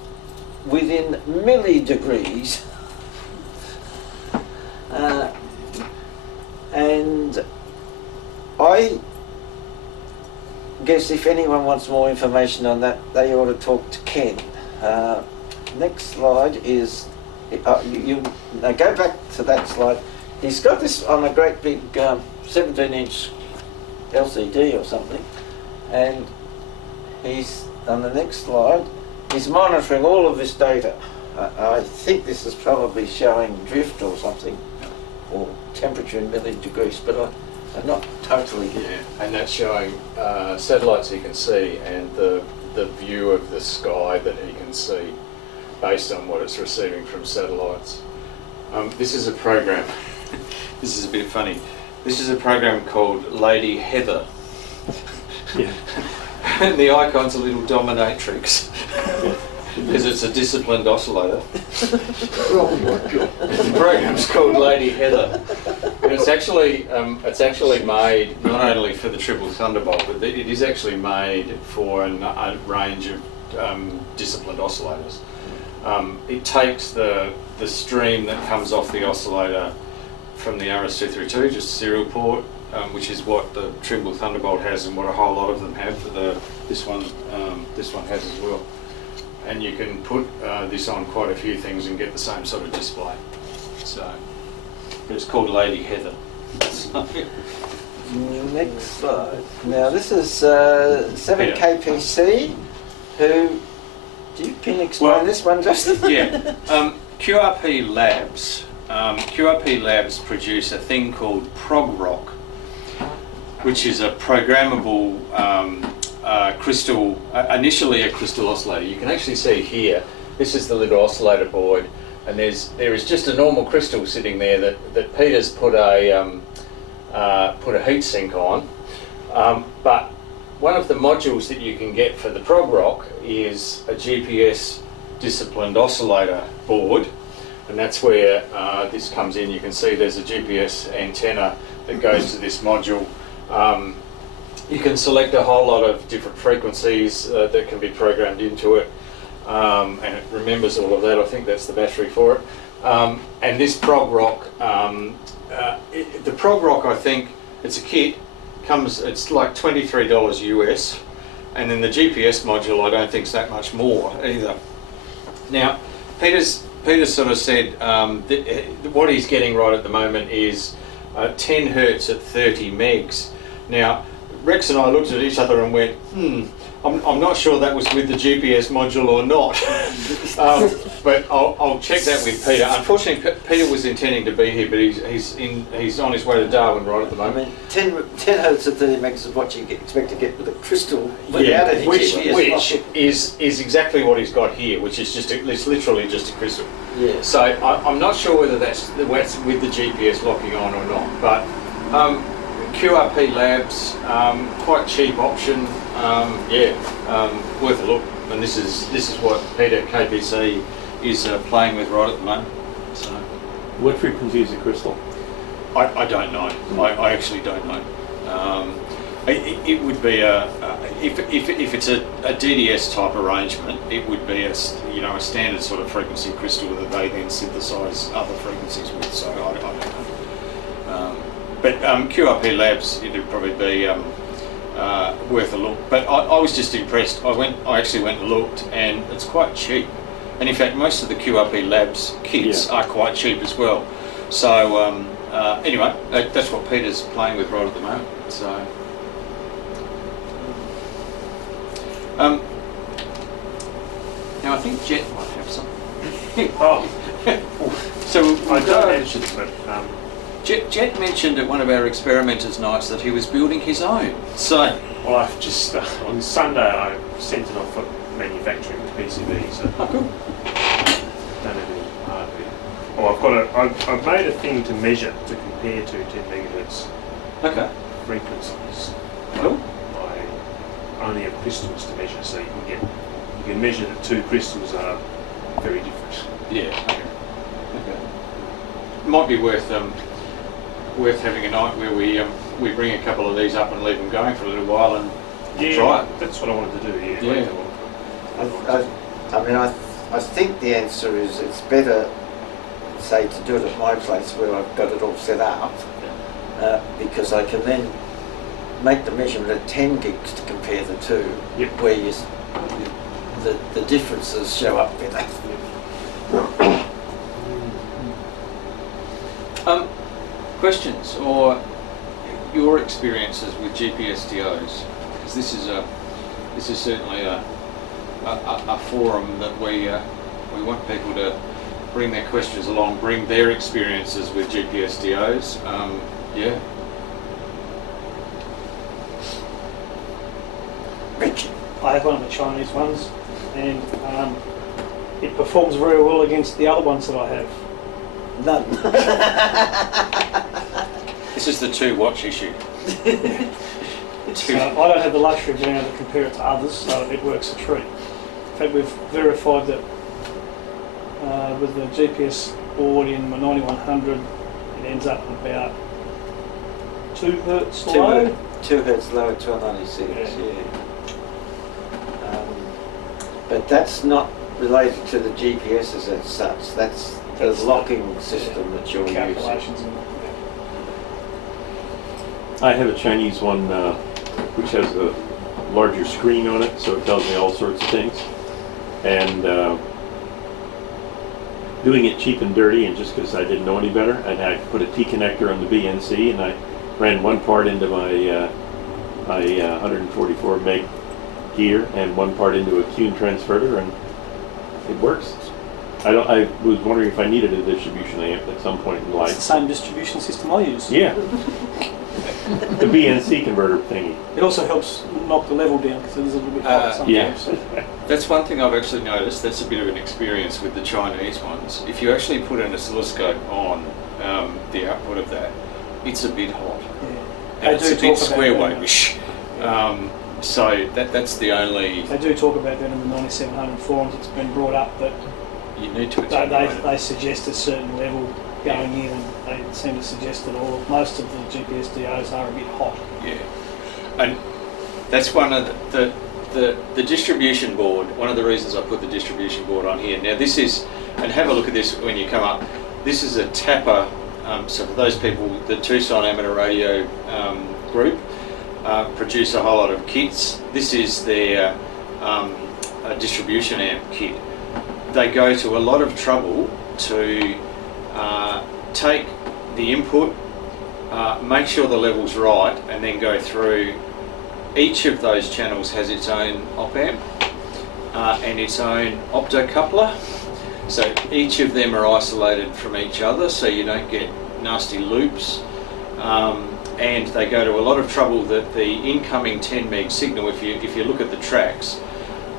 within milli-degrees. And I guess if anyone wants more information on that, they ought to talk to Ken. Next slide is, now go back to that slide. He's got this on a great big 17-inch LCD or something, and he's, on the next slide, he's monitoring all of this data. I think this is probably showing drift or something, or temperature in milli-degrees, but I'm not totally here. Yeah, and that's showing satellites he can see and the view of the sky that he can see based on what it's receiving from satellites. This is a program, this is a bit funny, this is a program called Lady Heather. Yeah. And the icon's a little dominatrix because it's a disciplined oscillator. Oh my god. The program's called Lady Heather, and it's actually made not only for the triple Thunderbolt, but it is actually made for a range of disciplined oscillators. It takes the stream that comes off the oscillator from the RS232, just a serial port, which is what the Trimble Thunderbolt has and what a whole lot of them have. This one has as well. And you can put this on quite a few things and get the same sort of display. So, but it's called Lady Heather. Next slide. Now this is 7KPC, who, you can explain this one, Justin? Yeah, QRP Labs. QRP Labs produce a thing called ProgRock, which is a programmable crystal, initially a crystal oscillator. You can actually see here, this is the little oscillator board, and there is just a normal crystal sitting there that Peter's put a heat sink on. But one of the modules that you can get for the ProgRock is a GPS Disciplined Oscillator board, and that's where this comes in. You can see there's a GPS antenna that goes to this module. You can select a whole lot of different frequencies that can be programmed into it, and it remembers all of that. I think that's the battery for it. And this ProgRock, the ProgRock, I think it's a kit, it's like $23 US, and then the GPS module I don't think is that much more either. Now, Peter's sort of said what he's getting right at the moment is 10 hertz at 30 megs. Now, Rex and I looked at each other and went, I'm not sure that was with the GPS module or not. But I'll check that with Peter. Unfortunately, Peter was intending to be here, but he's on his way to Darwin right at the I moment. mean, 10 hertz at 30 megs is what you expect to get with a crystal without any which GPS. is exactly what he's got here, which is it's literally just a crystal. Yeah. So I'm not sure whether that's with the GPS locking on or not, but QRP Labs, quite cheap option, worth a look. And this is what Peter KPC is playing with right at the moment. So What frequency is the crystal? I don't know. I actually don't know. It would be if it's a DDS type arrangement, it would be a standard sort of frequency crystal that they then synthesize other frequencies with. So I don't know. But QRP Labs, it'd probably be worth a look. But I was just impressed. I actually went and looked, and it's quite cheap. And in fact, most of the QRP Labs kits are quite cheap as well. So anyway, that's what Peter's playing with right at the moment. So. Now I think Jet might have something. So I don't mention it, but Jet mentioned at one of our experimenters' nights that he was building his own. So, well, I've just on Sunday I sent it off for manufacturing to PCB. So cool. don't have any hardware. Oh, I've made a thing to measure, to compare to 10 megahertz Okay. frequencies. Cool. I only have crystals to measure, so you can measure that two crystals are very different. Yeah. Okay. Might be worth having a night where we bring a couple of these up and leave them going for a little while and try it. That's what I wanted to do. Yeah. I think the answer is it's better, say, to do it at my place where I've got it all set up, because I can then make the measurement at 10 gigs to compare the two, Yep. where the differences show up better. Questions or your experiences with GPS DOs? Because this is certainly a forum that we want people to bring their questions along, bring their experiences with GPS DOs. Yeah. Richard. I have one of the Chinese ones, and it performs very well against the other ones that I have. None. This is the 2-watch issue. So I don't have the luxury of being able to compare it to others, so it works a treat. In fact, we've verified that with the GPS board in my 9100, it ends up at about 2 hertz low. 2 hertz low at 1296, Yeah. But that's not related to the GPSs as such. That's the locking system that you're using. Calculations and I have a Chinese one which has a larger screen on it, so it tells me all sorts of things. And doing it cheap and dirty, and just because I didn't know any better, and I put a T connector on the BNC, and I ran one part into my 144 meg gear and one part into a Qn transverter, and it works. I was wondering if I needed a distribution amp at some point in it's the life. same distribution system I use. Yeah. The BNC converter thingy. It also helps knock the level down because it is a little bit hot sometimes. Yeah. That's one thing I've actually noticed. That's a bit of an experience with the Chinese ones. If you actually put an oscilloscope on the output of that, it's a bit hot. Yeah. And it's a bit square wave-ish. So that's the only... They do talk about that in the 9700 forums. It's been brought up that You need to attenuate it. they suggest a certain level going in, and they seem to suggest that most of the GPS DOs are a bit hot. Yeah, and that's one of the distribution board. One of the reasons I put the distribution board on here. Now this is, and have a look at this when you come up. This is a tapper. So for those people, the Tucson Amateur Radio group produce a whole lot of kits. This is their distribution amp kit. They go to a lot of trouble to take the input, make sure the level's right, and then go through. Each of those channels has its own op amp and its own optocoupler. So each of them are isolated from each other, so you don't get nasty loops. And they go to a lot of trouble that the incoming 10 meg signal, if you look at the tracks,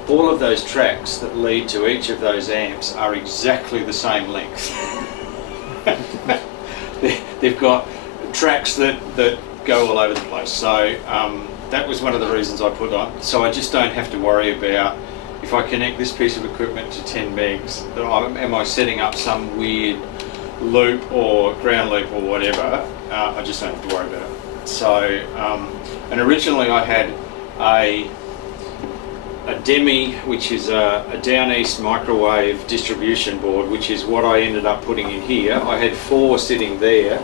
all of those tracks that lead to each of those amps are exactly the same length. They've got tracks that go all over the place. So that was one of the reasons I put on. So I just don't have to worry about, if I connect this piece of equipment to 10 megs, am I setting up some weird loop or ground loop or whatever? I just don't have to worry about it. So, and originally I had a Demi, which is a down east microwave distribution board, which is what I ended up putting in here. I had 4 sitting there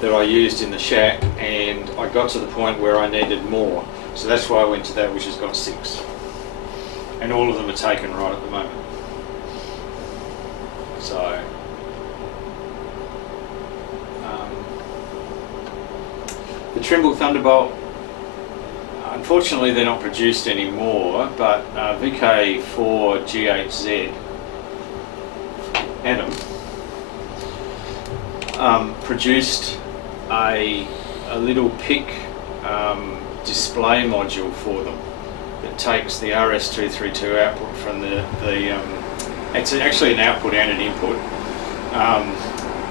that I used in the shack, and I got to the point where I needed more. So that's why I went to that, which has got 6. And all of them are taken right at the moment. So, the Trimble Thunderbolt, unfortunately they're not produced anymore, but VK4GHZ, Adam, produced a little PIC display module for them that takes the RS232 output from the It's actually an output and an input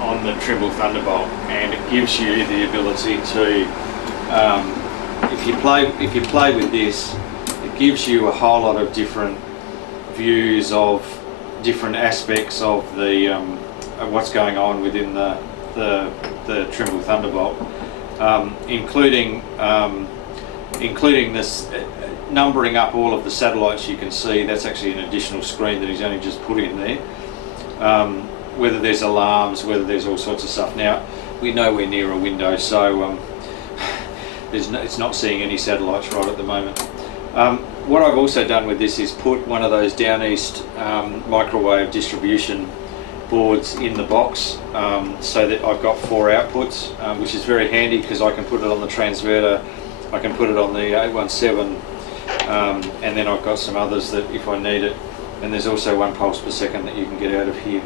on the Trimble Thunderbolt, and it gives you the ability to, if you play with this, it gives you a whole lot of different views of different aspects of the of what's going on within the Trimble Thunderbolt, including this numbering up all of the satellites you can see. That's actually an additional screen that he's only just put in there. Whether there's alarms, whether there's all sorts of stuff. Now, we're nowhere near a window, so it's not seeing any satellites right at the moment. What I've also done with this is put one of those down east microwave distribution boards in the box, so that I've got 4 outputs, which is very handy because I can put it on the transverter, I can put it on the 817, and then I've got some others that if I need it, and there's also 1 pulse per second that you can get out of here.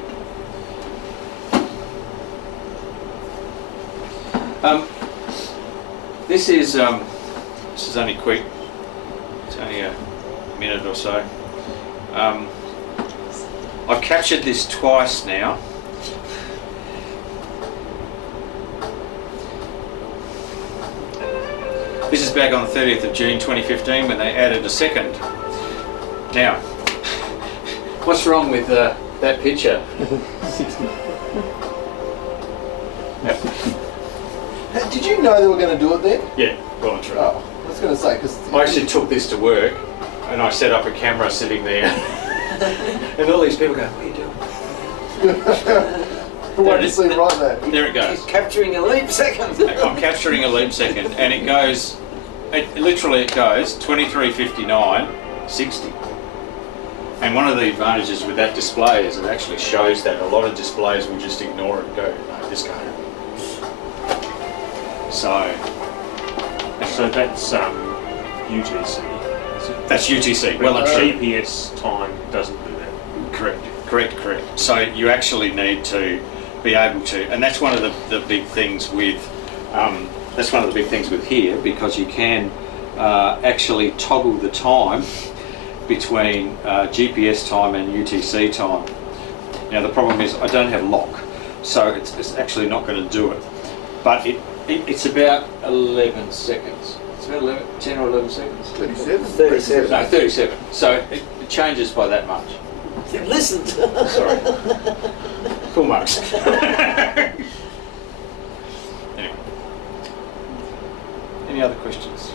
This is only quick. It's only a minute or so. I've captured this twice now. This is back on the 30th of June 2015 when they added a second. Now, what's wrong with that picture? 60. Did you know they were going to do it then? Yeah, well and true. Oh, I was going to say, because... I actually took this to work and I set up a camera sitting there and all these people go, what are you doing? Wait to see right there. There it goes. He's capturing a leap second. I'm capturing a leap second and it goes, it literally goes 23:59, 60. And one of the advantages with that display is it actually shows that. A lot of displays will just ignore it and go, no, this can't happen. So that's UTC. That's UTC, well and true. GPS time doesn't do that. Correct. So you actually need to be able to, and that's one of the big things with, here, because you can actually toggle the time between GPS time and UTC time. Now the problem is I don't have lock, so it's actually not going to do it. But it's about 11 seconds. It's about 10 or 11 seconds. 37? 37. No, 37. So it changes by that much. Listen. Sorry. Full marks. Anyway. Any other questions?